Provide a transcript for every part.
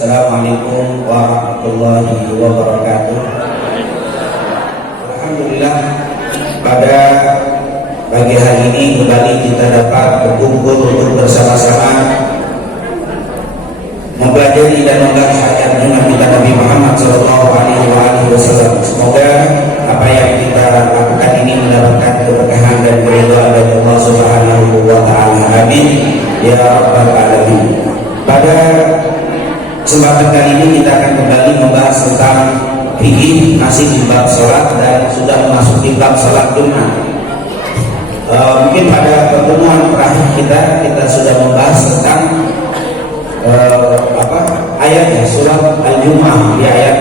Assalamualaikum warahmatullahi wabarakatuh. Alhamdulillah, pada pagi hari ini kembali kita dapat berkumpul untuk bersama-sama mempelajari dan membahas ayat Nabi Muhammad SAW. Semoga apa yang kita lakukan ini mendapatkan keberkahan dan keridhaan dari Allah Subhanahu wa Ta'ala. Amin ya rabbal alamin. Pada kesempatan kali ini kita akan kembali membahas tentang fikih, masih di bab salat dan sudah memasuki bab salat Jumat. Mungkin pada pertemuan terakhir kita sudah membahas tentang ayatnya surat Al-Jumu'ah, di ayat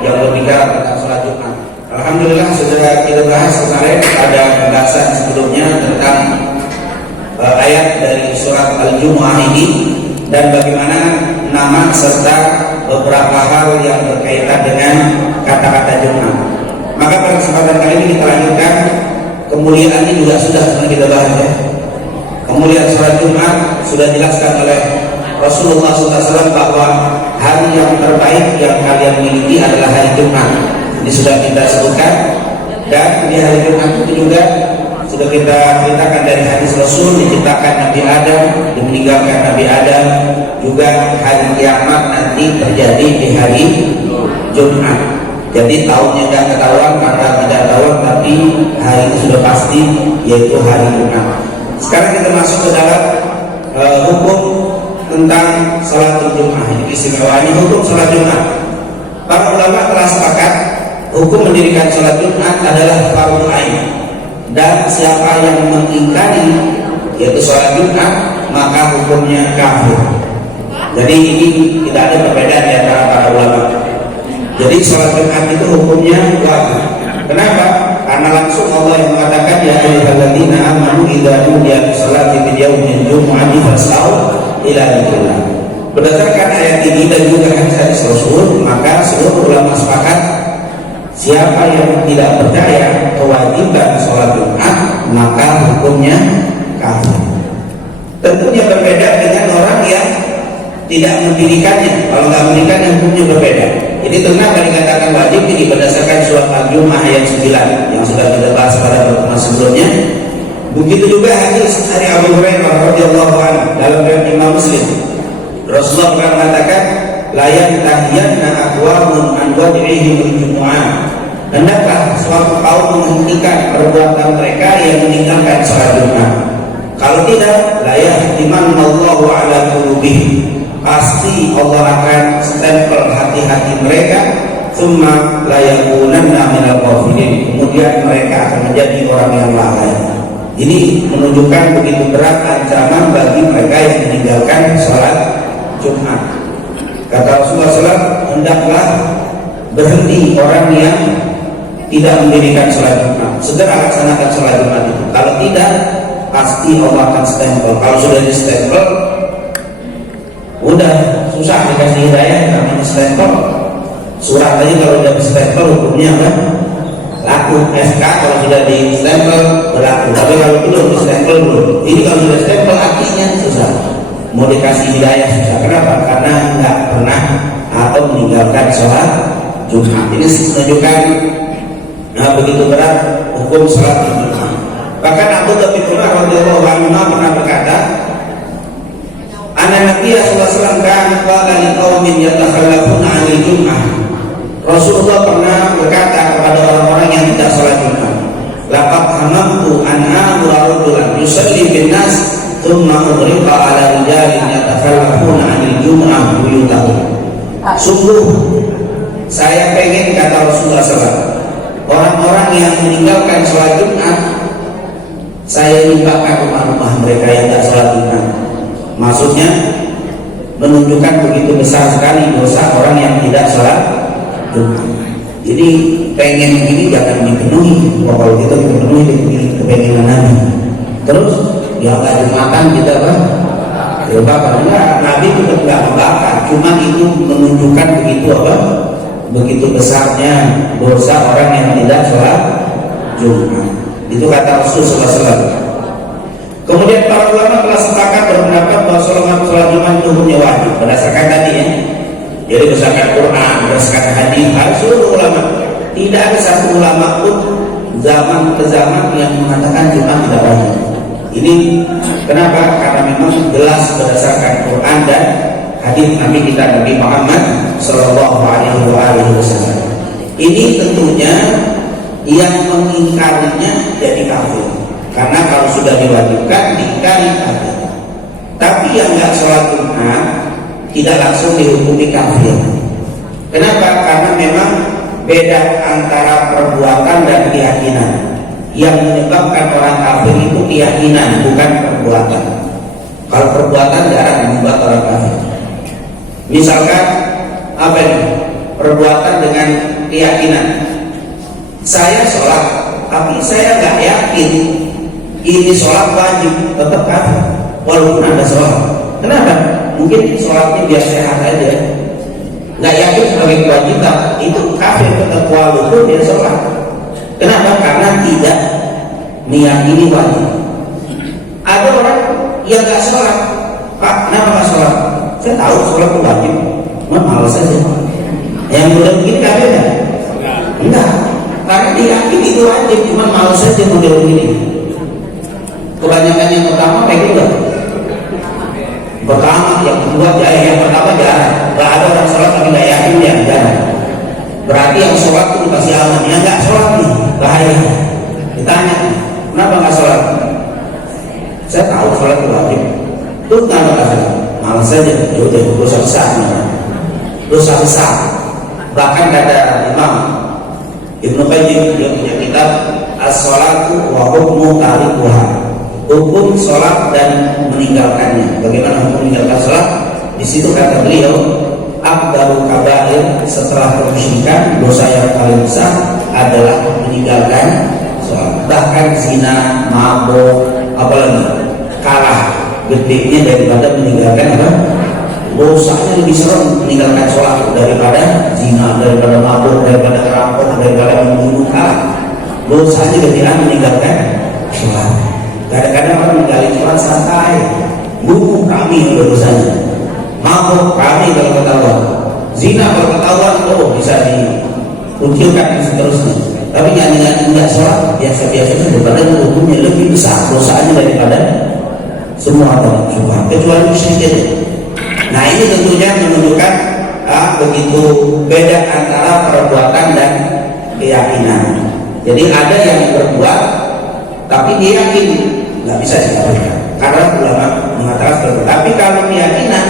yang berbicara tentang salat Jumat. Alhamdulillah sudah kita bahas kemarin pada pembahasan sebelumnya tentang ayat dari surat Al-Jumu'ah ini dan bagaimana nama serta beberapa hal yang berkaitan dengan kata-kata Jumat. Maka pada kesempatan kali ini kita lanjutkan. Kemuliaan ini juga sudah kita bahas ya. Kemuliaan salat Jumat sudah dijelaskan oleh Rasulullah SAW bahwa hari yang terbaik yang kalian miliki adalah hari Jumat. Ini sudah kita sebutkan. Dan di hari Jumat itu juga sudah kita ceritakan dari hadis Rasul, diciptakan Nabi Adam, meninggalkan Nabi Adam, juga hari kiamat nanti terjadi di hari Jumat. Jadi tahunnya tidak ketahuan, maka tidak ketahuan, tapi hari itu sudah pasti, yaitu hari Jumat. Sekarang kita masuk ke dalam hukum tentang salat Jumat. Ini istimewanya hukum salat Jumat. Para ulama telah sepakat hukum mendirikan salat Jumat adalah fardhu ain. Dan siapa yang mengingkari yaitu salat Jumat, maka hukumnya kafir. Jadi ini tidak ada perbedaan di antara para ulama. Jadi salat Jumat itu hukumnya wajib. Kenapa? Karena langsung Allah yang mengatakan ya ayyuhalladzina amanu idza nudiya lis-salati min yaumil jumu'ati fas'au ila dzikrillah. Berdasarkan ayat ini dan juga hadis Rasul, maka seluruh ulama sepakat siapa yang tidak percaya kewajiban sholat Jumat, maka hukumnya kafir. Tentunya berbeda dengan orang yang tidak mendirikannya. Kalau tidak mendirikannya, hukumnya berbeda. Jadi kenapa dikatakan wajib ini berdasarkan surat Al-Jumu'ah ayat 9 yang sudah kita bahas pada pertemuan sebelumnya. Begitu juga hadis dari Abu Hurairah radhiyallahu anhu dalam riwayat Imam Muslim. Rasulullah pernah mengatakan la yantahiyanna aqwamun an wad'ihim al-jumu'ah. Hendaklah suatu kaum menghentikan perbuatan mereka yang meninggalkan salat Jumat. Kalau tidak, la yahtimanallahu ala qulubihim. Pasti Allah akan stempel hati-hati mereka. Tsumma la yakunanna minal ghafilin. Kemudian mereka akan menjadi orang yang lalai. Ini menunjukkan begitu berat ancaman bagi mereka yang meninggalkan salat Jumat. Kata Rasulullah SAW, hendaklah berhenti orang yang tidak mendirikan salat Jumat. Segera laksanakan salat Jumat itu. Kalau tidak, pasti Allah akan stempel. Kalau sudah di stempel, udah susah dikasih hidayah. Namanya stempel. Surat tadi kalau udah di stempel hukumnya apa? Laku. SK kalau sudah di stempel berlaku. Tapi kalau belum di stempel belum. Ini kalau sudah stempel artinya susah. Mau dikasih hidayah susah. Kenapa? Karena nggak pernah atau meninggalkan sholat Jumat. Ini menunjukkan begitu berat hukum sholat Jumat. Bahkan Abu Dhabi Umar radhiyallahu anhu pernah berkata, Nabi sallallahu alaihi wasallam kana qala liqaumin yatakhallafuna 'anil Jum'ah. Rasulullah pernah berkata kepada orang-orang yang tidak sholat Jumat, laqad hamamtu an amura rajulan yusalli bin nas thumma udriqa 'ala rijalin yatakhallafuna 'anil Jum'ah buyutahum. Sungguh saya pengen, kata Rasulullah SAW, orang-orang yang meninggalkan sholat Jumat saya limpahkan rumah-rumah mereka yang tidak sholat Jumat. Maksudnya menunjukkan begitu besar sekali dosa orang yang tidak sholat Jumat. Jadi pengen begini jangan dipenuhi. Kalau kita dipenuhi kepengenan Nabi. Terus ya nggak Jumatan kita apa? Bakar. Enggak, Nabi itu nggak membakar. Cuma itu menunjukkan begitu apa? Begitu besarnya dosa orang yang tidak sholat Jumat. Itu kata Rasulullah SAW. Kemudian para ulama telah sepakat berpendapat bahwa sholat Jumat itu hukumnya wajib berdasarkan tadi ya. Jadi berdasarkan Quran, berdasarkan hadis, harus seluruh ulama. Tidak ada satu ulama pun zaman ke zaman yang mengatakan Jumat tidak wajib. Ini kenapa? Karena memang jelas berdasarkan Quran dan hadis Nabi kita Nabi Muhammad Sallallahu Alaihi Wasallam. Ini tentunya yang mengingkarinya jadi kafir. Karena kalau sudah diwajibkan diingkari kafir. Tapi yang nggak sholat Jumat tidak langsung dihukumi kafir. Kenapa? Karena memang beda antara perbuatan dan keyakinan. Yang menyebabkan orang kafir itu keyakinan, bukan perbuatan. Kalau perbuatan jarang membuat orang kafir. Misalkan apa ini? Perbuatan dengan keyakinan. Saya sholat, tapi saya nggak yakin ini sholat wajib, tetap kafir. Walaupun ada sholat. Kenapa? Mungkin sholatnya biar sehat aja. Nggak yakin sebagai kewajiban, itu kafir tetap walaupun dia sholat. Kenapa? Karena tidak meyakini wajib. Ada orang yang nggak sholat, Pak, kenapa nggak sholat? Saya tahu sholat itu wajib, malas saja. Yang mudah begini kafir nggak? Enggak, karena diyakini itu wajib, cuma malas saja model begini. Kebanyakan yang pertama kayak gitu. Pertama, yang kedua, yang pertama jarang. Gak ada orang sholat tapi gak yakin dia jarang. Berarti yang sholat itu dikasih aman. Yang gak sholat nih bahaya. Ditanya, kenapa gak sholat? Saya tahu sholat itu wajib. Terus kenapa gak sholat? Malas saja. Yaudah, dosa besar. Dosa besar. Bahkan kata Imam Ibnu Qayyim, dia punya kitab As-Sholatu wa Hukmu Tarikuha, hukum sholat dan meninggalkannya. Bagaimana hukum meninggalkan sholat? Di situ kata beliau, akbaru kabair, setelah kemusyrikan, dosa yang paling besar adalah meninggalkan sholat. Bahkan zina, mabuk, apalagi kalah gedenya daripada meninggalkan apa? Dosanya lebih serem meninggalkan sholat daripada zina, daripada mabuk, daripada merampok, daripada membunuh. Kalah dosanya gedean meninggalkan sholat. Kadang-kadang orang menggali sholat santai, bunuh kami udah dosanya, mabuk kami kalau ketahuan, zina kalau ketahuan, oh bisa dikucilkan dan seterusnya. Tapi nyanyi-nyanyi nggak sholat biasa-biasa saja, padahal hukumnya lebih besar dosanya daripada semua orang subhan, kecuali musyrik aja. Nah ini tentunya menunjukkan begitu beda antara perbuatan dan keyakinan. Jadi ada yang berbuat tapi dia yakin nggak bisa dikafirkan karena ulama mengatakan seperti itu. Tapi kalau keyakinan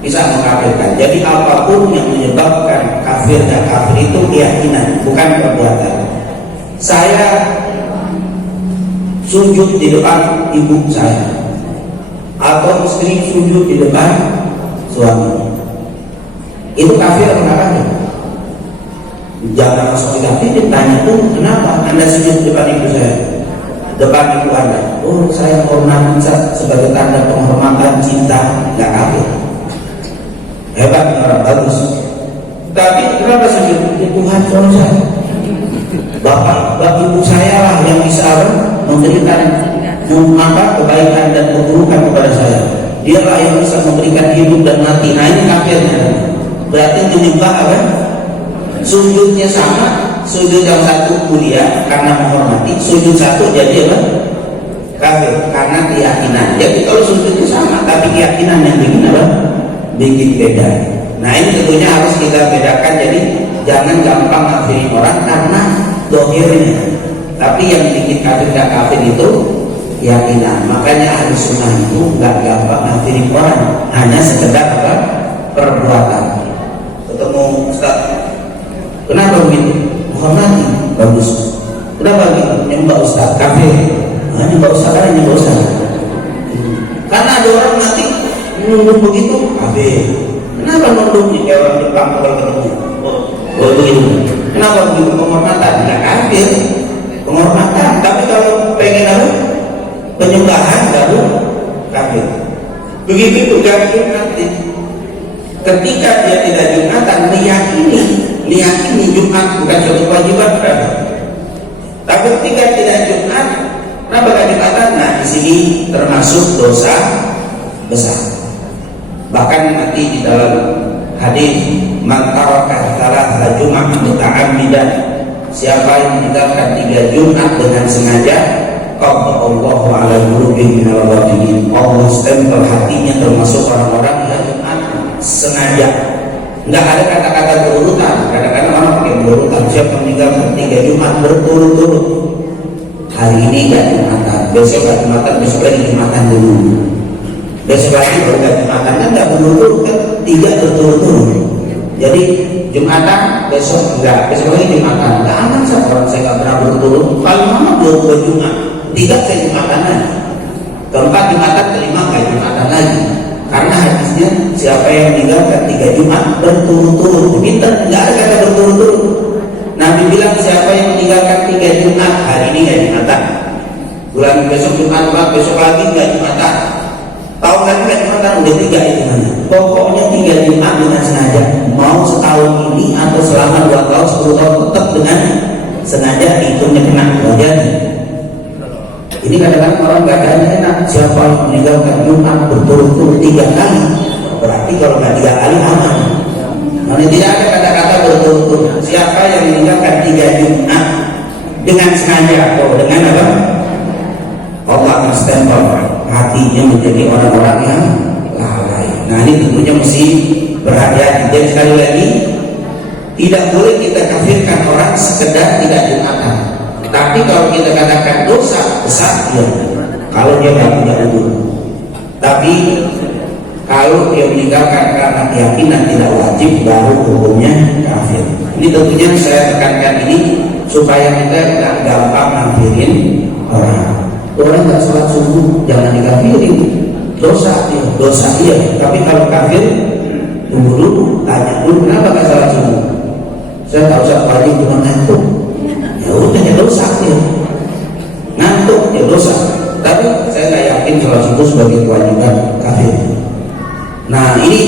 bisa mengkafirkan. Jadi apapun yang menyebabkan kafir dan kafir itu keyakinan, bukan perbuatan. Saya sujud di depan ibu saya atau istri sujud di depan suami, itu kafir atau kafir? Jangan langsung dikafir, ditanya tuh kenapa Anda sujud di depan ibu saya, depan ibu Anda? Oh saya hormat sebagai tanda penghormatan cinta, nggak kafir. Hebat orang bagus. Tapi kenapa sujud? Tuhan suami saya, bapak ibu saya lah yang bisa memberikan kebaikan dan keburukan kepada saya. Dialah yang bisa memberikan hidup dan mati. Nah ini kafirnya. Berarti menyembah apa? Sujudnya sama. Sujud yang satu mulia karena menghormati, sujud satu jadi apa? Kafir karena keyakinan. Jadi kalau sujudnya sama tapi keyakinan yang bikin apa? Bikin beda. Nah ini tentunya harus kita bedakan. Jadi jangan gampang ngafirin orang karena dohirnya. Tapi yang bikin kafir dan kafir itu keyakinan. Makanya ahli sunnah itu nggak gampang ngafirin orang, hanya sekedar apa? Perbuatan. Ketemu Ustaz, kenapa begitu? Menghormati, bagus. Kenapa begitu? Nyembah Ustaz, kafir. Nah, nyembah Ustaz kan nyembah Ustaz. Karena ada orang nanti nunduk begitu, kafir. Kenapa nunduknya kayak orang Jepang kalau ketemu? Oh begitu. Kenapa begitu? Penghormatan, nggak kafir. Penghormatan. Tapi kalau pengen apa? Penyembahan baru kafir. Begitu juga nanti. Ketika dia tidak Jumatan, meyakini Jumat bukan suatu kewajiban, tapi ketika tidak Jumat, kenapa tidak Jumatan? Nah di sini termasuk dosa besar. Bahkan nanti di dalam hadis man taraka thalatha jum'ah muta'ammidan, siapa yang meninggalkan 3 Jumat dengan sengaja, qadha Allahu ala qulubihim minal ghafilin, Allah stempel hatinya termasuk orang-orang yang Jumat sengaja. Enggak ada kata-kata berurutan. Kadang-kadang orang pakai berurutan, siapa meninggalkan 3 Jumat berturut-turut, hari ini enggak Jumatan, besok enggak Jumatan, besok lagi Jumatan dulu, besok lagi baru enggak Jumatan, kan enggak berturut-turut, kan 3 berturut-turut. Jadi Jumatan, besok enggak, besok lagi Jumatan, enggak aman sah. Orang saya enggak pernah berturut, paling lama 2 Jumat, 3 saya Jumatan lagi, keempat Jumatan, kelima enggak Jumatan lagi. Karena hadisnya siapa yang meninggalkan 3 Jumat berturut-turut, kita enggak ada kata berturut-turut. Nabi bilang siapa yang meninggalkan 3 Jumat, hari ini enggak Jumatan, bulan besok Jumat, besok lagi enggak Jumatan, tahun lagi enggak Jumatan, udah 3 itu mana. Pokoknya 3 Jumat dengan sengaja, mau setahun ini atau selama 2 tahun, 10 tahun tetap dengan sengaja, hitungnya kena kemudian. Ini kadang-kadang orang bacanya enak, siapa yang meninggalkan Jumat berturut-turut 3 kali, berarti kalau nggak 3 kali aman. Nah, tidak ada kata-kata berturut-turut. Siapa yang meninggalkan 3 Jumat dengan sengaja, dengan apa? Allah akan stempel hatinya menjadi orang-orang yang lalai. Nah, ini tentunya mesti berhati-hati. Dan sekali lagi, tidak boleh kita kafirkan orang sekedar tidak Jumatan. Tapi kalau kita katakan dosa besar, ya, kalau dia nggak punya uzur. Tapi kalau dia meninggalkan karena keyakinan tidak wajib, baru hukumnya kafir. Ini tentunya saya tekankan ini supaya kita tidak gampang ngafirin orang. Orang nggak sholat subuh jangan dikafirin, dosa ya, dosa iya. Tapi kalau kafir, tunggu dulu, tanya dulu kenapa nggak sholat subuh. Saya tahu saat pagi cuma ngantuk. Ya udah, ya dosa ya, ngantuk ya dosa. Tapi saya nggak yakin sholat subuh sebagai kewajiban kafir. Nah ini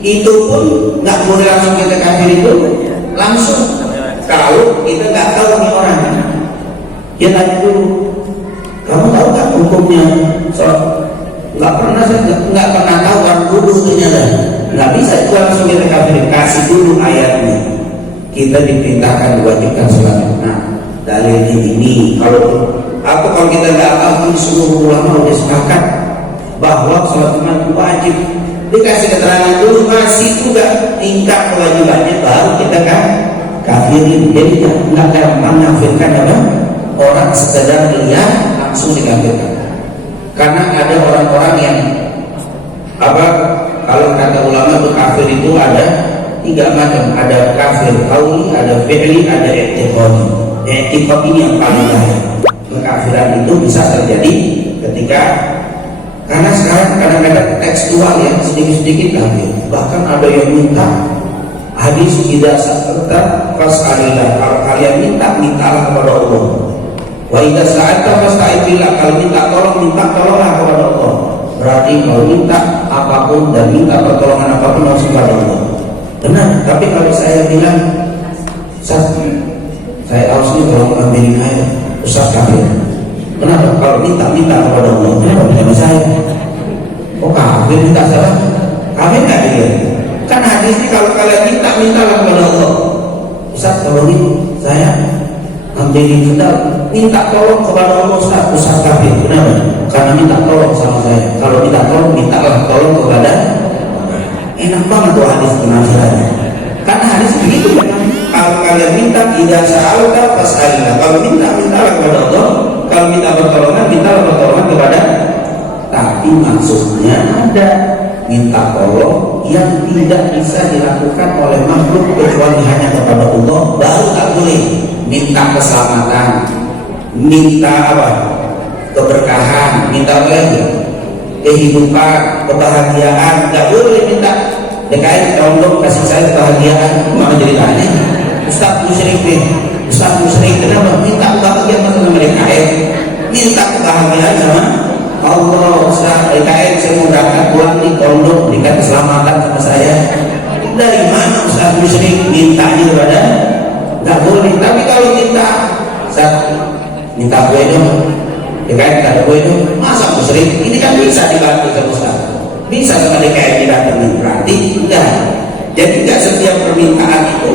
itu pun nggak boleh langsung kita kafir itu langsung. Kalau kita nggak tahu nih orang, ya tanya dulu, kamu tahu nggak hukumnya sholat? Nggak pernah, saya nggak pernah tahu kan dulu ternyata. Nggak bisa itu langsung kita kafir. Kasih dulu ayatnya. Kita diperintahkan diwajibkan sholat. Nah, dalilnya ini kalau kita nggak tahu, seluruh ulama sudah sepakat bahwa sholat Jumat wajib. Dikasih keterangan dulu, masih juga tingkat kewajibannya, baru kita kan kafirin. Jadi nggak gampang mengkafirkan apa orang sekedar lihat langsung dikafirkan. Karena ada orang-orang yang kalau kata ulama itu kafir itu ada 3 macam, ada kafir qauli, ada fi'li, ada i'tiqadi. I'tiqad ini yang paling bahaya. Kekafiran itu bisa terjadi ketika, karena sekarang kadang-kadang tekstual ya, sedikit-sedikit kafir. Bahkan ada yang minta hadis tidak serta fas'alillah, kalau kalian mintalah kepada Allah. Wa idza sa'alta fasta'in billah, kalau minta tolonglah kepada Allah. Berarti kalau minta apapun dan minta pertolongan apapun harus kepada Allah. Benar, tapi kalau saya bilang, Ustaz, saya harusnya tolong ambilin air, Ustaz kafir. Kenapa? Kalau minta kepada Allah, kenapa tidak saya? Oh kafir, minta salah? Kafir nggak dia? Kan hadisnya kalau kalian mintalah kepada Allah. Ustaz tolongin saya ambilin sedal, minta tolong kepada Allah. Ustaz kafir. Kenapa? Karena minta tolong sama saya. Kalau minta tolong, mintalah tolong kepada. Enak banget tuh hadis penafsirannya. Karena hadis begitu kan. Kalau kalian minta tidak sa'alta fas'alillah. Kalau mintalah kepada Allah. Kalau minta pertolongan, mintalah pertolongan kepada. Tapi maksudnya ada minta tolong yang tidak bisa dilakukan oleh makhluk kecuali hanya kepada Allah, baru tak boleh. Minta keselamatan, minta keberkahan, minta apa lagi? Kehidupan, kebahagiaan, nggak boleh minta. DKI tolong kasih saya kebahagiaan, mana jadi tanya? Ustaz musyrik deh, Ustaz musyrik kenapa? Minta kebahagiaan sama DKI, minta kebahagiaan sama Allah. Ustaz DKI saya mau berangkat pulang nih, tolong berikan keselamatan sama saya. Dari mana Ustaz musyrik mintanya kepada? Nggak boleh. Tapi kalau minta kue dong, DKI ada kue dong, masa musyrik? Ini kan bisa dibantu sama Ustaz, bisa sama DKI didatengin. Berarti enggak, Jadi nggak setiap permintaan itu.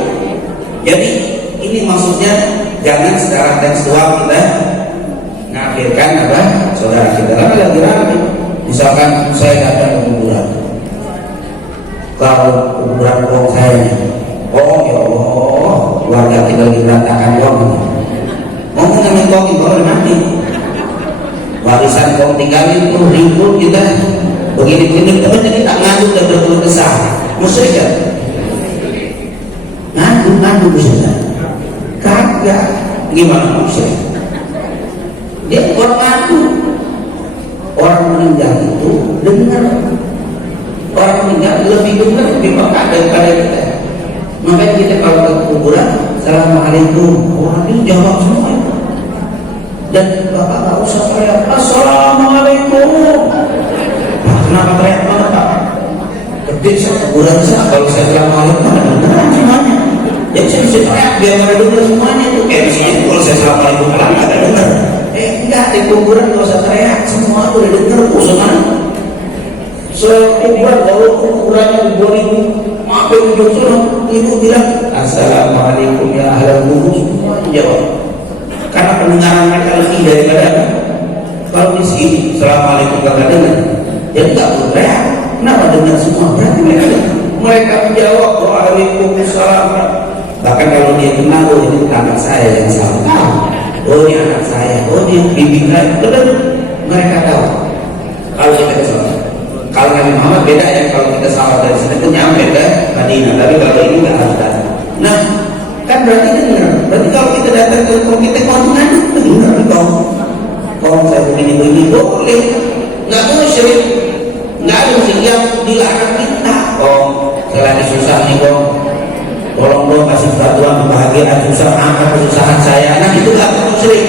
Jadi ini maksudnya jangan secara tekstual kita ngafirkan apa saudara kita lagi rame. Misalkan saya datang ke kuburan, kalau kuburan uang saya, oh ya Allah, keluarga kita lagi berantakan uang, ngomong sama kong itu nanti warisan kong tinggalin tuh ribut kita begini teman jadi tak ngadu dan berkeluh kesah, musyrik kan? Ngadu musyrik kagak, gimana musyrik? Dia orang ngadu. Orang meninggal itu dengar, orang meninggal lebih dengar lebih peka daripada kita. Makanya kita kalau ke kuburan, assalamualaikum, orang ini jawab semua. Dan bapak nggak usah teriak assalamualaikum. Nah, kenapa teriak banget pak? Gede saya kuburan saya kalau saya assalamualaikum ada beneran semuanya. Jadi saya bisa teriak biar mereka dengar semuanya itu kayak misalnya kalau saya assalamualaikum nggak ada dengar. Enggak, di kuburan nggak usah teriak, semua udah denger usungan. Sekuburan kalau kuburannya 2000 maaf ujung sana, ibu bilang assalamualaikum ya ahlal kubur, semua jawab. Karena pendengaran mereka lebih daripada kalau di sini assalamualaikum nggak dengar, jadi nggak perlu teriak. Kenapa dengar semua? Berarti mereka menjawab waalaikumsalam. Bahkan kalau dia kenal, oh ini anak saya yang salah. Oh ini anak saya, oh ini bibi saya, betul mereka tahu. Kalau kita ke sana, kalau Nabi Muhammad beda ya, kalau kita salat dari sini itu nyampe ke Madinah, tapi kalau ini nggak harus datang. Nah, kan berarti dengar. Berarti kalau kita datang ke kita konten, dengar kalau saya begini boleh, nggak musyrik, nggak ada musyrik yang dilarang kita. Oh, saya lagi susah nih tolong dong kasih bantuan kebahagiaan susah angkat kesusahan saya. Nah itu gak musyrik.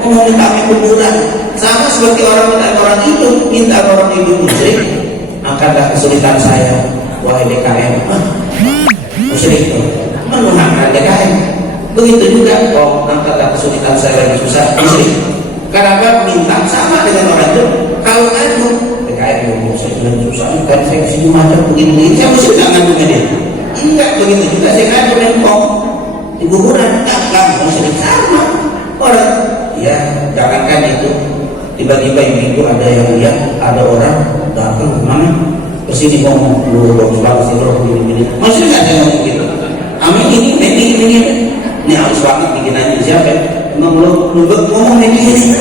Mau minta kuburan sama seperti orang minta orang hidup, minta orang hidup musyrik. Angkatlah kesulitan saya, wahai DKM. Musyrik tuh menuhankan DKM. Begitu juga, oh angkatlah kesulitan saya lagi susah, musyrik. Karena minta sama dengan orang itu. Kalau ngadu DKM ngomong saya lagi susah, kan saya kesini macam begini, saya musyrik nggak ngadu dia. Enggak begitu juga saya ngadu nempong di kuburan, enggak musyrik sama orang. Ya jangankan itu, tiba-tiba ibu ada yang lihat ada orang datang kemana kesini ngomong lu dong selalu begini masih nggak ada ngomong gitu. Amin ini harus banget bikin aja siapa? Emang lu ngomong ini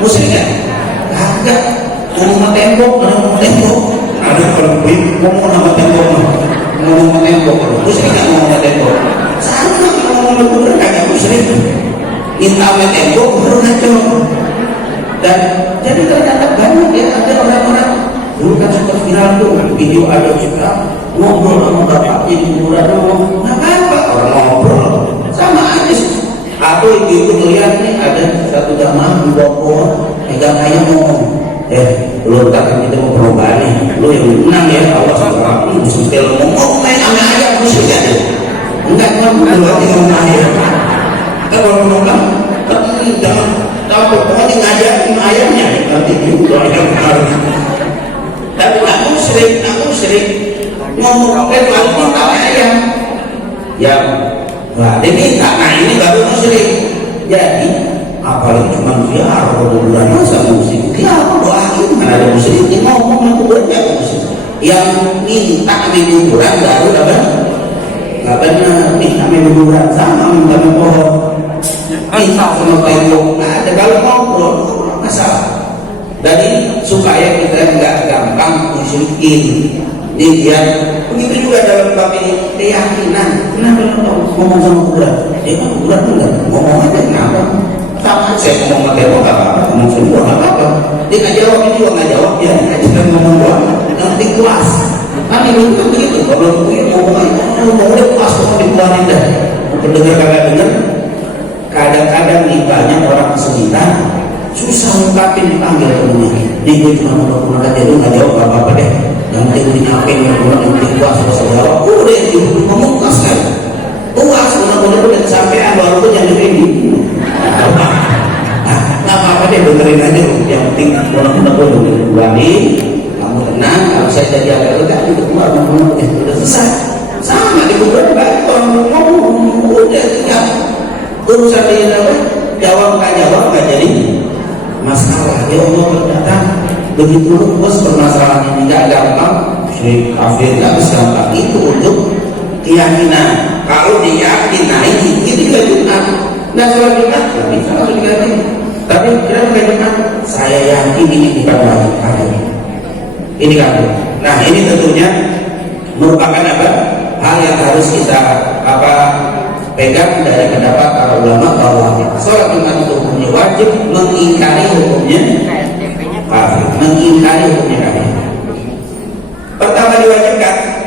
musyrik nggak? Enggak ngomong tembok ada kalau ngomong sama tembok ngomong tembok, musyrik nggak ngomong tembok? Sama ngomong kuburan kagak musyrik. Minta sama tembok baru ngaco. Dan jadi ternyata banyak ya ada orang-orang dulu kan sempat viral tuh video ada juga ngobrol sama bapaknya di kuburan ngomong nggak apa-apa orang ngobrol sama aja sih. Atau ibu lihat nih ada satu jamaah di bawah pegang ayam ngomong lu tak kita mau perlombaan nih, lu yang menang ya Allah SWT musuh ngomong main sama ayam musuh aja enggak ngomong lu aja ngomong ayam kita kalau ngomong jangan tahu pokoknya ngajarin ayamnya nanti juga ayam harus tapi nggak musyrik ngomong kalau minta ayam ya nggak diminta, nah ini baru musyrik. Jadi apalagi cuma ziarah kuburan masa musyrik ya doain mana ada musyrik yang ngomong kuburan ya musyrik yang minta di kuburan baru nggak benar minta di kuburan sama minta di pohon minta sama tembok nggak ada. Kalau ngobrol masalah. Jadi supaya kita nggak gampang musyrikin dia begitu juga dalam bab ini keyakinan. Kenapa ngomong sama kuburan? Dia kan kuburan enggak ngomong aja kenapa? Sama saya ngomong materi apa-apa, ngomong semua apa-apa. Dia nggak jawab, dia juga nggak jawab, ya cuma ngomong doang. Nanti kelas. Kami itu begitu. Kalau ngomong udah kelas, ngomong dikeluarin dah. Pendengar kagak dengar. Kadang-kadang nih banyak orang kesulitan, susah ngungkapin dipanggil temennya. Nih gue cuma ngomong aja lu nggak jawab apa-apa deh. Yang penting nyapin, nanti kelas selesai jawab. Udah ngomong kelas kan. Puas benar-benar kesampean walaupun yang dengerin nah apa deh dengerin aja yang penting mudah-mudahan ulangi kamu tenang kalau saya jadi agak lega itu keluar udah selesai Urusan dia apa? Jawab nggak jadi masalah. Ya Allah, ternyata begitu luas permasalahan ini, nggak gampang. Syirik kafir nggak segampang itu untuk keyakinan. Kalau diyakin, nah ini juga Jumat. Nah sholat Jumat nggak bisa langsung diganti. Tapi kira-kira Jumat, saya yakin ini bukan wajib kafir. Ini kafir. Nah ini tentunya merupakan apa? Hal yang harus kita pegang dari pendapat para ulama bahwa sholat Jumat itu hukumnya wajib, mengingkari hukumnya kafir, mengingkari hukumnya kafir.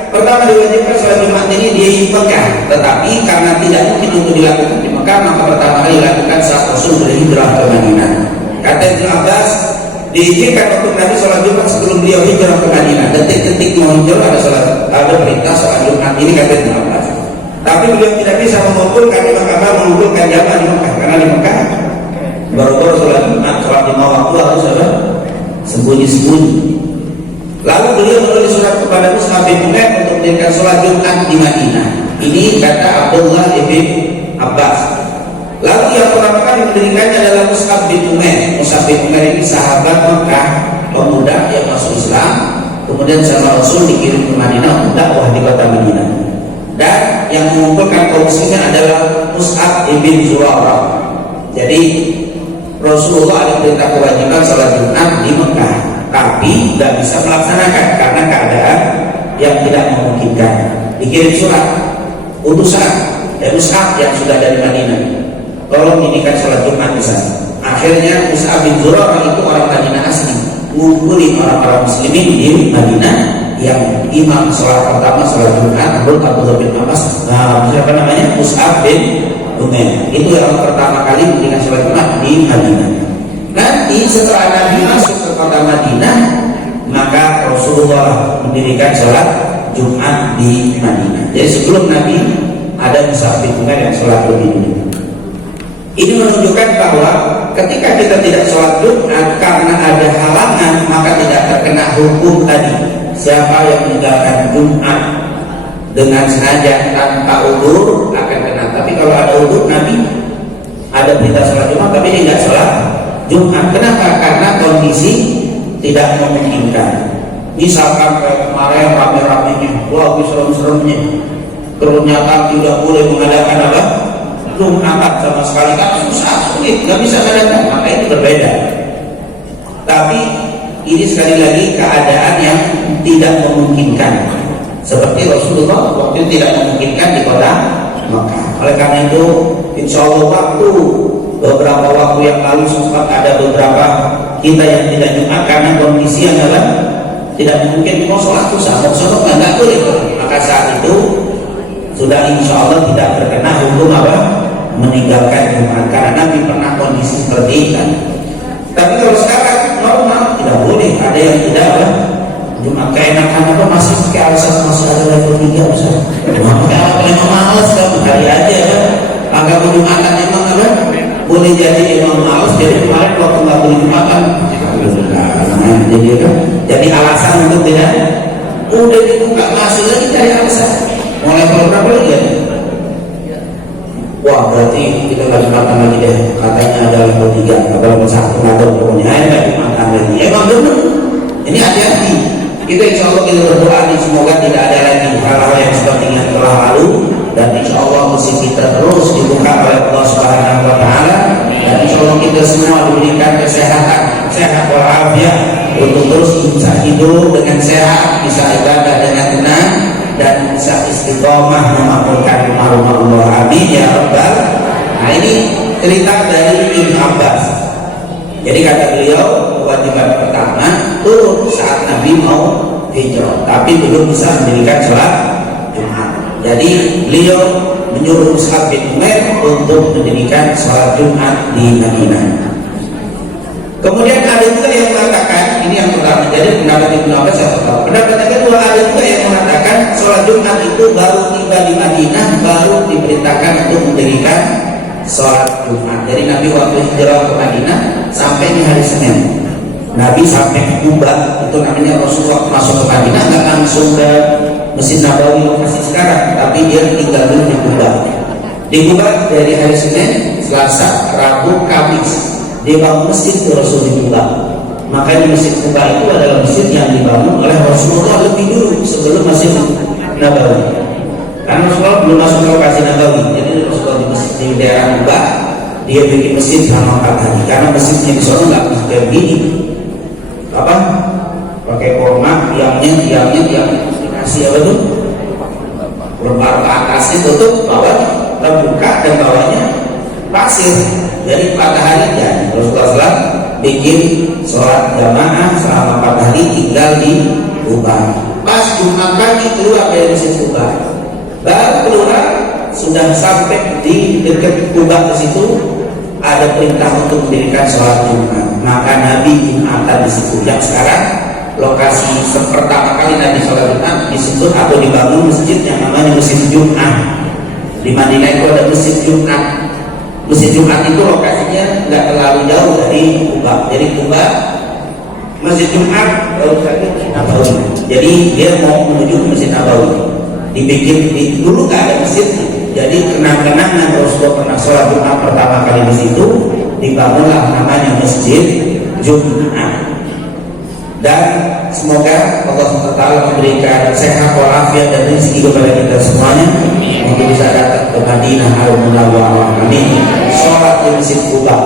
Pertama diwajibkan sholat Jumat ini di Mekah, tetapi karena tidak mungkin untuk dilakukan di Mekah, maka pertama kali dilakukan saat Rasul berhijrah ke Madinah. Kata Ibnu Abbas, diizinkan untuk Nabi sholat Jumat sebelum beliau hijrah ke Madinah. Detik-detik mau hijrah ada perintah sholat Jumat ini, kata Ibnu Abbas. Tapi beliau tidak bisa mengumpulkan di Mekah, mengumpulkan jamaah di Mekah, karena di Mekah baru-baru sholat Jumat, sholat 5 waktu harus apa? Sembunyi-sembunyi. Lalu beliau menulis surat kepada Mus'ab bin Umair untuk mendirikan sholat Jumat di Madinah. Ini kata Abdullah bin Abbas. Lalu yang pertama kali mendirikannya adalah Mus'ab bin Umair. Mus'ab bin Umair ini sahabat Mekah, pemuda yang masuk Islam, kemudian sama Rasul dikirim ke Madinah untuk dakwah di kota Madinah. Dan yang mengumpulkan kaum muslimin adalah Mus'ab bin Zuhra. Jadi Rasulullah ada perintah kewajiban sholat Jumat di Mekah, tapi tidak bisa melaksanakan karena keadaan yang tidak memungkinkan. Dikirim surat utusan Mus'ab yang sudah dari Madinah, tolong dirikan sholat Jumat di sana. Akhirnya Mus'ab bin Zuhra itu orang Madinah asli, ngumpulin orang-orang muslimin di Madinah yang imam sholat pertama sholat Jumat menurut Abdullah bin Abbas. Nah, siapa namanya? Mus'ab bin Umair. Itu yang pertama kali mendirikan sholat Jumat di Madinah. Nanti setelah Nabi masuk ke kota Madinah, maka Rasulullah mendirikan sholat Jumat di Madinah. Jadi sebelum Nabi ada Mus'ab bin Umair yang sholat lebih dulu. Ini menunjukkan bahwa ketika kita tidak sholat Jumat karena ada halangan, maka tidak terkena hukum tadi. Siapa yang meninggalkan Jumat dengan sengaja tanpa udzur akan kena. Tapi kalau ada udzur, Nabi ada perintah sholat Jumat tapi dia tidak sholat Jumat. Kenapa? Karena kondisi tidak memungkinkan. Misalkan kayak kemarin rame-ramenya, wah serem-seremnya, ternyata tidak boleh mengadakan apa? Jumat sama sekali, kan susah, sulit, nggak bisa mengadakan. Maka itu berbeda. Tapi ini sekali lagi keadaan yang tidak memungkinkan. Seperti Rasulullah waktu itu tidak memungkinkan di kota Mekah. Oleh karena itu, insya Allah beberapa waktu yang lalu sempat ada beberapa kita yang tidak Jumat karena kondisi adalah tidak mungkin, mau sholat susah, mau sholat nggak boleh. Maka saat itu sudah insya Allah tidak terkena hukum apa? Meninggalkan Jumat, karena Nabi pernah kondisi seperti itu. Tapi kalau sekarang normal tidak boleh, ada yang tidak apa? Jumat keenakan apa masih pakai alasan masih ada level 3 bisa. Maka memang malas kan hari aja ya. Agak Jumatan emang apa? Boleh jadi emang malas. Jadi kemarin waktu nggak boleh Jumatan, jadi kan? Jadi alasan untuk tidak. Udah dibuka masih lagi cari alasan. Mau level berapa lagi ya? Wah berarti kita nggak Jumatan lagi deh. Katanya ada level 3 atau level 1 atau pokoknya nggak Jumatan lagi. Emang benar. Ini hati-hati. Kita insya Allah kita berdoa nih, semoga tidak ada lagi hal-hal yang seperti yang telah lalu, dan insya Allah mesti kita terus dibuka oleh Allah Subhanahu Wa Taala, dan insya Allah kita semua diberikan kesehatan, sehat walafiat untuk terus bisa hidup dengan sehat, bisa ibadah dengan tenang, dan bisa istiqomah memakmurkan rumah Allah. Amin ya Rabbal. Nah ini cerita dari Ibnu Abbas. Jadi kata beliau, kewajiban pertama turun saat Nabi mau hijrah, tapi belum bisa mendirikan sholat Jumat. Jadi beliau menyuruh Mus'ab bin Umair untuk mendirikan sholat Jumat di Madinah. Kemudian ada juga yang mengatakan, ini yang pertama, jadi pendapat Ibnu Abbas yang pertama. Pendapat yang kedua, ada juga yang mengatakan sholat Jumat itu baru tiba di Madinah, baru diperintahkan untuk mendirikan sholat Jumat. Jadi Nabi waktu hijrah ke Madinah sampai di hari Senin. Nabi sampai ke Kuba, itu namanya Rasulullah masuk ke Madinah nggak langsung ke Masjid Nabawi lokasi sekarang, tapi dia tinggal dulu di Kuba. Di Kuba dari hari Senin, Selasa, Rabu, Kamis dibangun masjid Rasul di Kuba. Makanya Masjid Kuba itu adalah masjid yang dibangun oleh Rasulullah lebih dulu sebelum Masjid Nabawi. Karena Rasulullah belum masuk ke lokasi Nabawi, jadi Rasulullah di masjid di daerah Kuba dia bikin masjid selama 4 hari. Karena masjidnya di sana nggak bisa kayak begini, apa? Pakai korma, tiangnya dikasih apa tuh? Lembar ke atasnya tutup, bawah terbuka dan bawahnya pasir. Jadi 4 hari ya Rasulullah SAW bikin sholat jamaah selama 4 hari tinggal di Kuba. Pas Jumat pagi keluar dari Masjid Kuba, baru keluar sudah sampai di dekat Kuba, ke situ ada perintah untuk mendirikan sholat Jumat. Maka Nabi Jumatan di situ. Yang sekarang lokasi pertama kali Nabi sholat Jumat disebut atau dibangun masjid yang namanya Masjid Jumat. Di Madinah itu ada Masjid Jumat. Masjid Jumat itu lokasinya nggak terlalu jauh dari Kuba. Jadi Kuba, Masjid Jumat baru saja Masjid Nabawi. Jadi dia mau menuju ke Masjid Nabawi. Dibikin dulu nggak ada masjid. Jadi kenang-kenangan Rasulullah pernah sholat Jumat pertama kali di situ, dibangunlah namanya Masjid Jumat. Dan semoga Allah SWT memberikan sehat walafiat dan rezeki kepada kita semuanya untuk bisa datang ke Madinah Al-Munawwarah. Amin. Sholat di Masjid Kuba,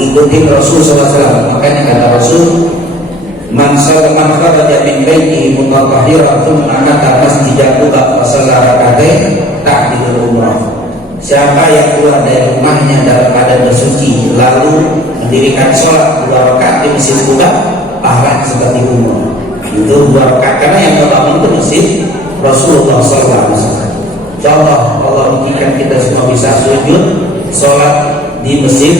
ikuti Rasul SAW. Makanya kata Rasul, man kharaja min baitihi mutatahhiran thumma ata masjid Kuba fa shalla rak'atain ta'dilul umrah. Siapa yang keluar dari rumahnya dalam keadaan bersuci lalu mendirikan sholat 2 rakaat di Masjid Kuba, pahala seperti umrah. Itu 2 rakaat, karena yang terbangun itu masjid Rasulullah SAW. Contoh, Allah izinkan kita semua bisa sujud sholat di Masjid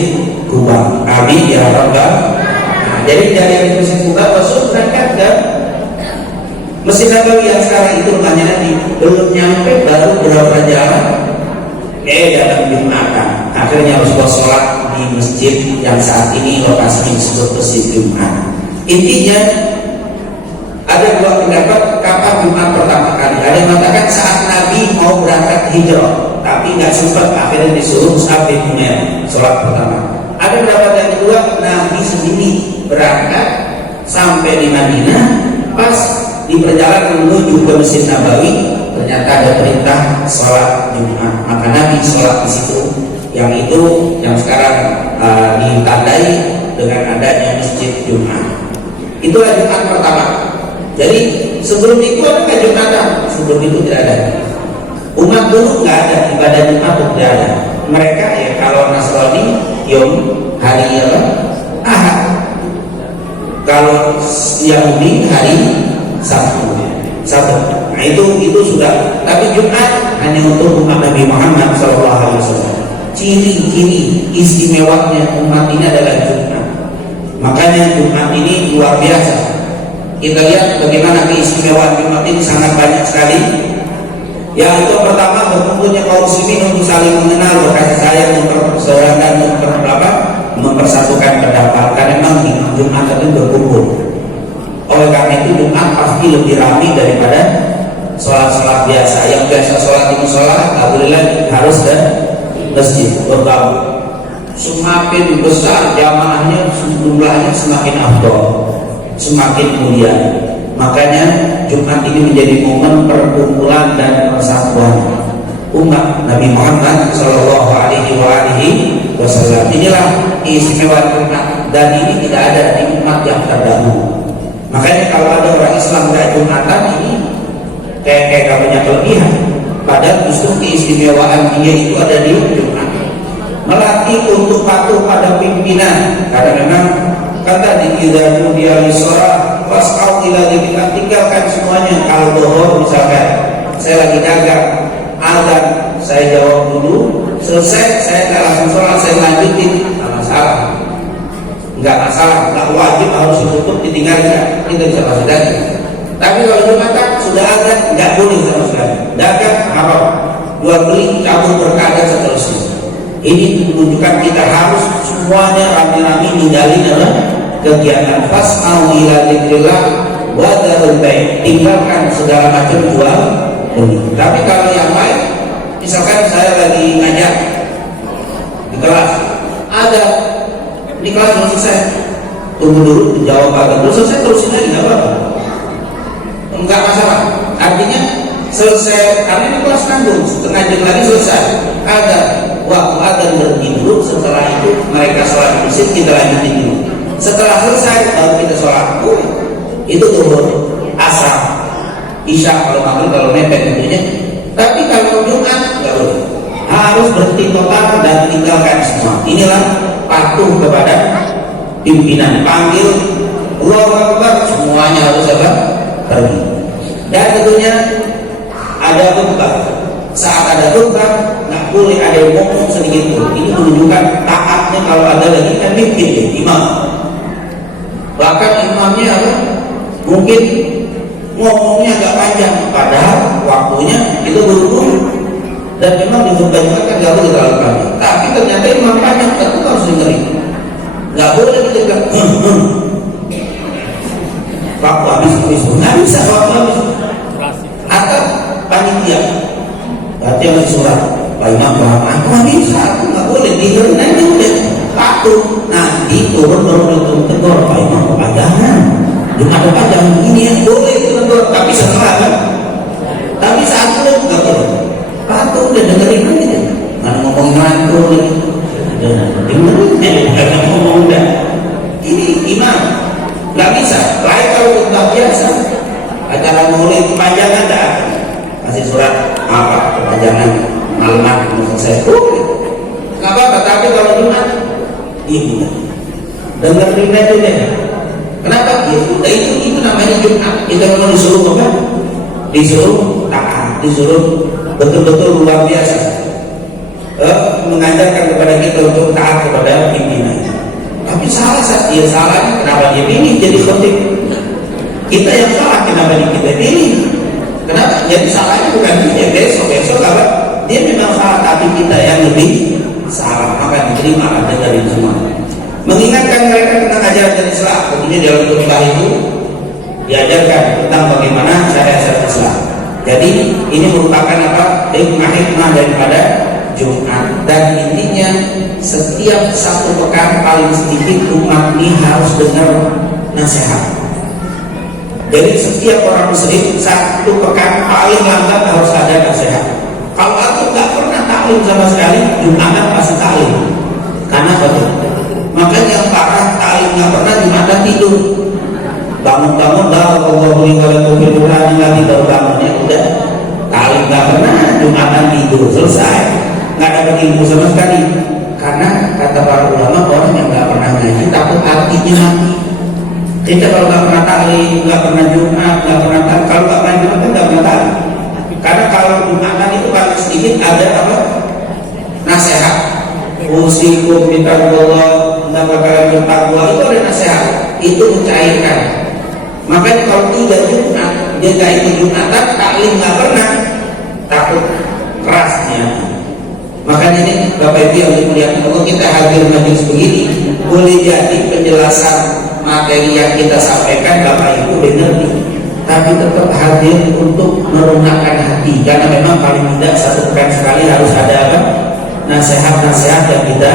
Kuba. Amin ya Rabbal. Jadi dari Masjid Kuba Rasul berangkat ke Masjid Nabawi yang sekarang itu rumahnya Nabi. Belum nyampe baru berapa jalan dalam Jumatan. Akhirnya Rasulullah sholat di masjid yang saat ini lokasinya disebut Masjid Jumat. Intinya ada 2 pendapat kapan Jumat pertama kali. Ada yang mengatakan saat Nabi mau berangkat hijrah, tapi nggak sempat, akhirnya disuruh Mus'ab bin Umair sholat pertama. Ada pendapat yang kedua, Nabi sendiri berangkat sampai di Madinah, pas di perjalanan menuju ke Masjid Nabawi ternyata ada perintah sholat Jumat. Maka Nabi sholat di situ, yang itu yang sekarang ditandai dengan adanya Masjid Jumat. Itulah Jumat pertama. Jadi sebelum itu ada Jumatan, sebelum itu tidak ada. Umat dulu nggak ada ibadah Jumat, tidak ada. Mereka ya kalau Nasrani hari Ahad, kalau Yahudi hari Sabtu. Nah itu sudah. Tapi Jumat hanya untuk umat Nabi Muhammad SAW. Ciri-ciri istimewanya umat ini adalah Jumat. Makanya Jumat ini luar biasa. Kita lihat bagaimana keistimewaan Jumat ini sangat banyak sekali. Yang itu pertama, berkumpulnya kaum muslimin untuk saling mengenal, berkasih sayang, mempersaudaraan, mempersatukan pendapat. Karena memang di Jumat itu berkumpul. Oleh karena itu Jumat pasti lebih ramai daripada sholat-sholat biasa. Yang biasa sholat di musola, alhamdulillah harus ke masjid bergabung. Semakin besar jamaahnya, jumlahnya semakin afdol, semakin mulia. Makanya Jumat ini menjadi momen perkumpulan dan persatuan umat Nabi Muhammad Sallallahu Alaihi Wasallam. Inilah istimewa Jumat, dan ini tidak ada di umat yang terdahulu. Makanya kalau ada orang Islam gak Jumatan, ini kayak gak punya kelebihan. Padahal justru keistimewaan dia itu ada di Jumat. Melatih untuk patuh pada pimpinan, karena memang kata di idza nudiya lis-shalah fas'au ila dzikrillah, tinggalkan semuanya. Kalau dohor misalkan saya lagi dagang, azan saya jawab dulu, selesai saya nggak langsung sholat, saya lanjutin, nggak masalah. Nggak masalah, nggak wajib harus ditutup, ditinggalkan, kita bisa masuk lagi. Tapi kalau Jumatan sudah azan, nggak boleh sama sekali. Dagang haram, jual beli cabut berkah dan seterusnya. Ini menunjukkan kita harus semuanya rame-rame ninggalin kegiatan fas'au ila dzikrillah wa dzarul bai', tinggalkan segala macam jual beli. Tapi kalau yang lain misalkan saya lagi ngajar di kelas, ada di kelas belum selesai, tunggu dulu, jawab agak belum selesai, terusin lagi, nggak apa-apa, enggak masalah. Artinya selesai, karena ini kelas nanggung, setengah jam lagi selesai, ada waktu akan berhenti dulu. Setelah itu mereka sholat di masjid, kita lanjutin dulu. Setelah selesai baru kita sholat. Itu zuhur, asar, isya kalau maghrib, kalau mepet tentunya. Tapi kalau Jumat nggak boleh, harus berhenti total dan tinggalkan semua. Inilah patuh kepada pimpinan. Panggil Allahu Akbar, semuanya harus apa? Pergi. Dan tentunya ada khutbah. Saat ada khutbah nggak boleh ada yang ngomong sedikit pun. Ini menunjukkan taatnya kalau ada lagi kan mimpin ya, imam. Bahkan imamnya apa? Mungkin ngomongnya agak panjang, padahal waktunya itu buru-buru. Dan memang di khutbah Jumat kan nggak boleh terlalu panjang. Tapi ternyata imam panjang, tentu harus dengerin. Nggak boleh kita bilang waktu habis, nggak bisa waktu habis. Atau panitia baca surat, Pak Imam paham, aku nggak bisa, aku nggak boleh, dengerin aja udah patuh. Nanti turun tegur, Pak Imam kepanjangan, ada panjang ini yang boleh tegur, tapi setelah kan, tapi saat itu nggak boleh, patuh udah dengerin aja, nggak ngomong ngantuk lagi, dengerin, nggak ngomong udah. Ini imam nggak bisa, lain kalau khutbah biasa, acara maulid kepanjangan dah, kasih surat apa kepanjangan malaman selesai, nggak apa-apa. Tapi kalau Jumat ibu dengerin aja deh. Kenapa? Ya udah, itu namanya Jumat. Kita mau disuruh apa? Disuruh taat, disuruh betul-betul luar biasa, mengajarkan kepada kita untuk taat kepada pimpinan. Tapi salah ya, salahnya kenapa dia pilih jadi khotib? Kita yang salah, kenapa kita pilih? Kenapa? Jadi salahnya bukan dia, besok kalau dia memang salah, tapi kita yang lebih salah, maka diterima ada dari semua. Mengingatkan mereka tentang ajaran Islam, tentunya dalam khutbah itu diajarkan tentang bagaimana syariat Islam. Jadi ini merupakan apa? Hikmah daripada Jumat. Dan intinya setiap satu pekan paling sedikit umat ini harus dengar nasihat. Jadi setiap orang muslim satu pekan paling lambat harus ada nasihat. Kalau aku nggak pernah taklim sama sekali, Jumatan pasti taklim. Karena betul. Makanya yang parah taklim nggak pernah, Jumatan tidur. Bangun-bangun Allahu Akbar lagi baru bangunnya udah. Taklim nggak pernah, Jumatan tidur, selesai. Nggak dapat ilmu sama sekali. Karena kata para ulama, orang yang nggak pernah ngaji takut artinya mati. Kita kalau nggak pernah taklim, nggak pernah Jumat, nggak pernah taklim, kalau nggak pernah Jumat kan nggak pernah taklim. Karena kalau Jumatan itu paling sedikit ada apa? Nasihat. Usikum bitaqwallah, nabakalan bertakwa, itu ada nasihat. Itu mencairkan. Makanya kalau 3 Jumat dia nggak ikut Jumatan, taklim nggak pernah, takut kerasnya. Makanya ini Bapak Ibu yang dimuliakan Allah, kita hadir majelis begini, boleh jadi penjelasan materi yang kita sampaikan Bapak Ibu dengar nih, tapi tetap hadir untuk merunakkan hati, karena memang paling tidak satu pekan sekali harus ada apa? Nasihat-nasihat yang kita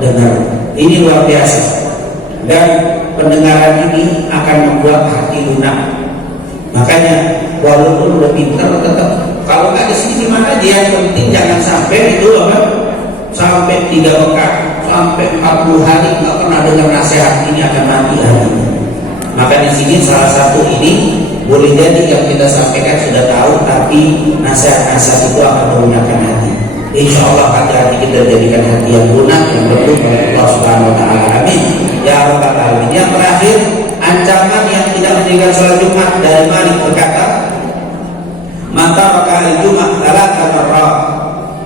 dengar. Ini luar biasa, dan pendengaran ini akan membuat hati lunak. Makanya walaupun udah pintar, tetap kalau nggak di sini gimana dia, yang penting jangan sampai itu apa? Sampai 3 pekan, sampai 40 hari nggak pernah dengar nasihat, ini akan mati hatinya. Maka di sini salah satu ini boleh jadi yang kita sampaikan sudah tahu, tapi nasihat-nasihat itu akan menggunakan hati. Insya Allah hati-hati kita jadikan hati yang lunak, yang lembut oleh Allah Subhanahu Wa Taala. Amin. Ya Rabbal Alamin. Yang terakhir, ancaman yang tidak menjaga sholat Jumat dari Malik berkata, maka hari Jumat adalah kata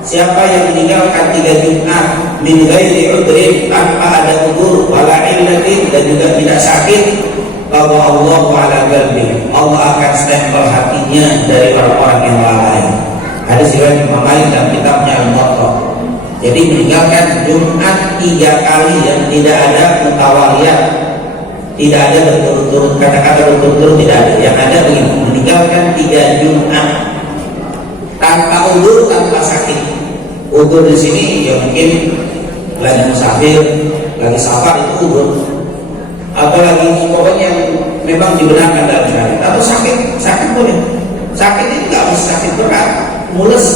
siapa yang meninggalkan 3 Jumat min ghairi udrin, tanpa ada udzur wala illatin, dan juga tidak sakit, bahwa Allah ala qalbi, Allah akan stempel hatinya dari orang-orang yang lalai. Hadis riwayat Imam Malik dalam kitabnya Al-Muwatta. Jadi meninggalkan Jumat 3 kali yang tidak ada mutawaliyah, tidak ada berturut-turut, kata-kata berturut-turut tidak ada. Yang ada begini, meninggalkan 3 Jumat tanpa udur, tanpa sakit. Udur di sini ya mungkin lagi musafir, lagi safar itu udur, atau lagi pokoknya yang memang dibenarkan dalam syariat. Atau sakit boleh. Sakit itu nggak harus sakit berat, mules.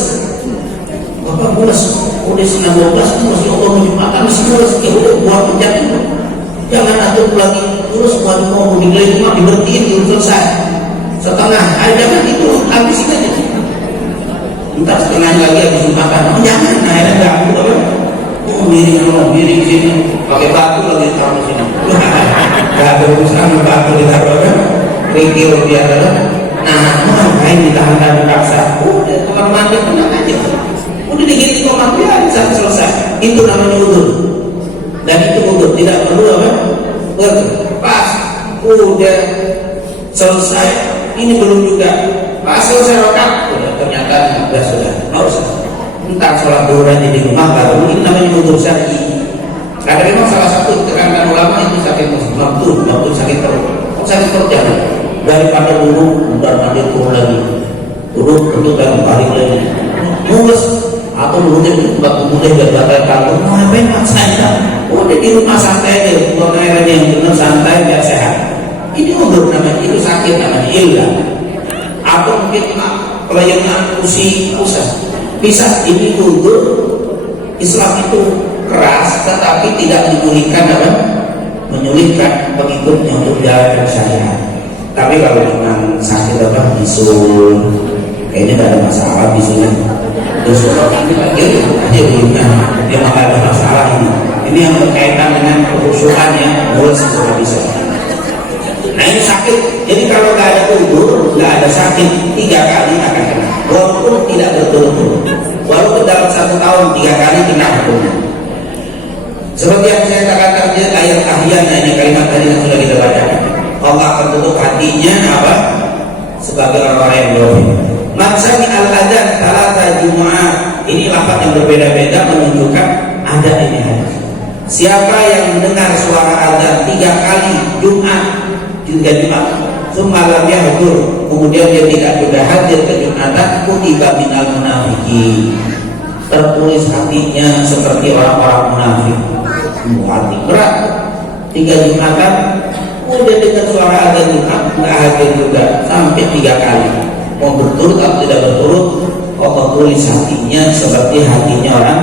Bapak mules, udah 9:12 masih Allah Jumatan masih mules, ya udah buat penjat itu. Jangan atur lagi mules mau dinilai cuma diberhentiin belum selesai. Setengah, jangan itu habisin aja. Entar setengah lagi habis Jumatan, jangan. Nah akhirnya ganggu apa? Miring sini, pakai batu lagi taruh sini. Gak ada urusan batu ditaruh kan? Rikil biar ada. Nah, ngapain ditahan-tahan paksa? Udah kamar mandi tenang aja. Udah diganti kamar biar sampai selesai. Itu namanya udur. Dan itu udur tidak perlu apa? Pas udah selesai. Ini belum juga. Pas selesai rakaat, udah ternyata 15 sudah. Nggak usah. Entar sholat duhur aja di rumah baru. Ini namanya udur syar'i. Karena memang salah satu tekanan ulama itu sakit waktu sakit perut. Sakit perut jangan. Daripada dulu udah mandi turun lagi, turun untuk dalam balik lagi, mulus atau mulutnya buat mulai berbagai kantor. Mau ngapain maksain? Udah di rumah santai aja, buang air aja yang benar santai biar sehat. Ini udur namanya, itu sakit namanya ilah. Atau mungkin kelainan pusat. Bisa ini udur. Islam itu keras, tetapi tidak menyulitkan apa? Menyulitkan pengikutnya untuk jalankan syariat. Tapi kalau memang sakit apa bisul, kayaknya tidak ada masalah bisulnya. Terus gitu aja bunyinya, dia nggak ada masalah ini. Ini yang berkaitan dengan kekhusyukannya, mulus itu bisa. Nah ini sakit. Jadi kalau nggak ada udur, nggak ada sakit, 3 kali akan kena. Walaupun tidak berturut-turut, walaupun dalam 1 tahun 3 kali kena hukumnya. Seperti yang saya katakan tadi ayat tahiyat, ini kalimat tadi yang sudah kita bacakan. Allah akan tutup hatinya apa? Sebagai orang-orang yang dolim. Maksani al-adzan talata Jumat. Ini lafaz yang berbeda-beda menunjukkan ada ini hadis. Siapa yang mendengar suara adzan 3 kali Jumat, semalamnya hudur, kemudian dia tidak juga hadir ke Jumatan, kutiba minal munafiki. Tertulis hatinya seperti orang-orang munafik. Hati berat. 3 Jumatan udah dengar suara adzan Jumat nggak hadir juga sampai 3 kali. Mau berturut atau tidak berturut, Allah tulis hatinya seperti hatinya orang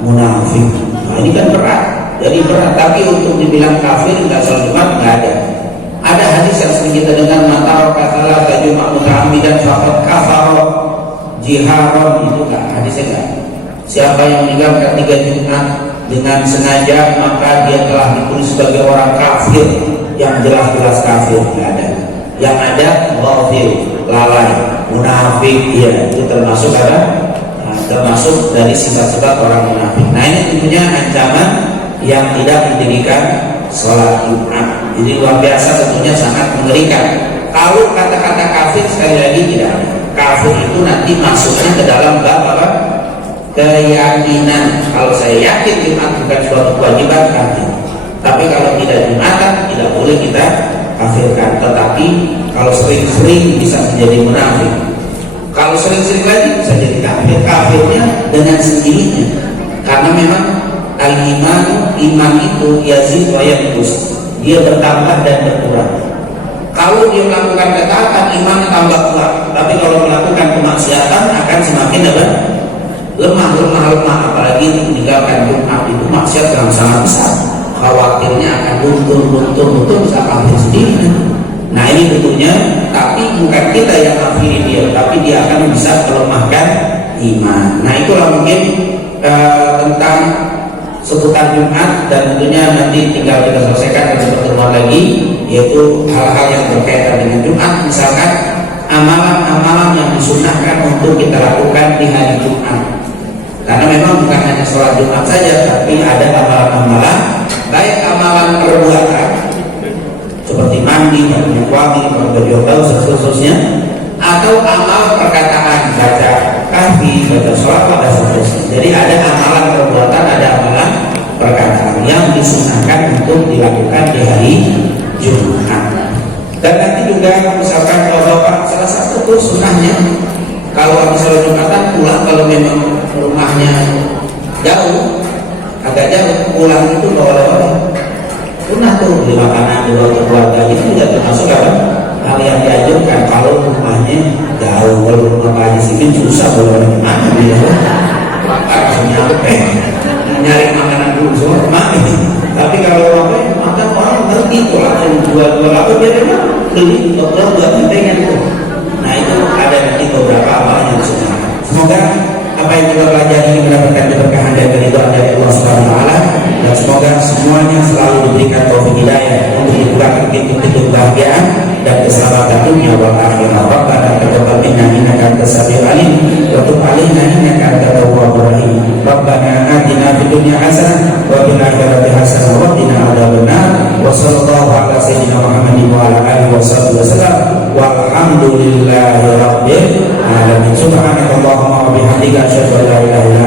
munafik. Nah ini kan berat, jadi berat. Tapi untuk dibilang kafir nggak sholat Jumat nggak ada. Ada hadis yang sering kita dengar, mata katalah Jumat muta'ammidan faqad kafara jiharon, itu nggak hadisnya nggak. Siapa yang meninggalkan 3 Jumat dengan sengaja maka dia telah ditulis sebagai orang kafir, yang jelas-jelas kafir. Nggak ada. Yang ada ghafil, lalai, munafik, ya itu termasuk apa? Nah, termasuk dari sifat-sifat orang munafik. Nah ini tentunya ancaman yang tidak mendirikan sholat Jumat. Jadi luar biasa, tentunya sangat mengerikan. Kalau kata-kata kafir sekali lagi tidak ada. Kafir itu nanti masuknya ke dalam bab apa? Keyakinan. Kalau saya yakin Jumat bukan suatu kewajiban, kafir. Tapi kalau tidak Jumatan, tidak boleh kita kafirkan. Tetapi kalau sering-sering bisa menjadi munafik. Kalau sering-sering lagi bisa jadi kafir. Kafirnya dengan sendirinya. Karena memang iman itu yazid wa yanqus. Dia bertambah dan berkurang. Kalau dia melakukan ketaatan, iman tambah kuat. Tapi kalau melakukan kemaksiatan akan semakin apa? Lemah. Apalagi meninggalkan Jumat itu maksiat yang sangat besar. Khawatirnya akan luntur bisa kafir sendiri. Nah ini tentunya, tapi bukan kita yang kafiri dia, tapi dia akan bisa melemahkan iman. Nah itulah mungkin tentang seputar Jumat, dan tentunya nanti tinggal kita selesaikan dan pertemuan lagi, yaitu hal-hal yang berkaitan dengan Jumat. Misalkan amalan-amalan yang disunahkan untuk kita lakukan di hari Jumat. Karena memang bukan hanya sholat Jumat saja, tapi ada amalan-amalan, baik amalan perbuatan seperti mandi, minyak wangi, berbaju tahu, seterusnya, atau amal perkataan, baca kahfi, baca sholat, dan seterusnya. Jadi ada amalan perbuatan, ada amalan perkataan yang disunahkan untuk dilakukan di hari Jumat. Dan nanti juga misalkan kalau Bapak salah satu tuh sunahnya Kalau sholat Jumatan pulang, kalau memang rumahnya jauh, agak jauh, pulang itu oleh-oleh. Pernah tuh beli makanan dulu untuk keluarga, itu juga termasuk apa? Hal yang dianjurkan. Kalau rumahnya jauh, kalau rumah Pak Haji Simin susah, boleh mana dia? Harus nyampe, nyari makanan dulu semua kemana? Tapi kalau makan orang ngerti tuh, langsung jual-jual apa dia memang beli dokter buat pengen tuh. Nah itu ada nanti beberapa amal yang sudah. Semoga apa yang kita pelajari mendapatkan keberkahan dan keridhaan dari Allah Subhanahu wa taala, dan semoga semuanya selalu diberikan taufik hidayah untuk dibukakan pintu-pintu kebahagiaan dan keselamatan dunia wal akhirah. Rabbana taqabbal minna innaka antas samiul alim wa tub 'alaina innaka antat tawwabur rahim. Rabbana atina fid dunya hasanah wa fil akhirati hasanah wa qina adzabannar. Wa sallallahu ala sayyidina Muhammadin wa ala alihi wasallam. Walhamdulillahi rabbil alamin. Subhanakallahumma wa bihamdika asyhadu an la ilaha illa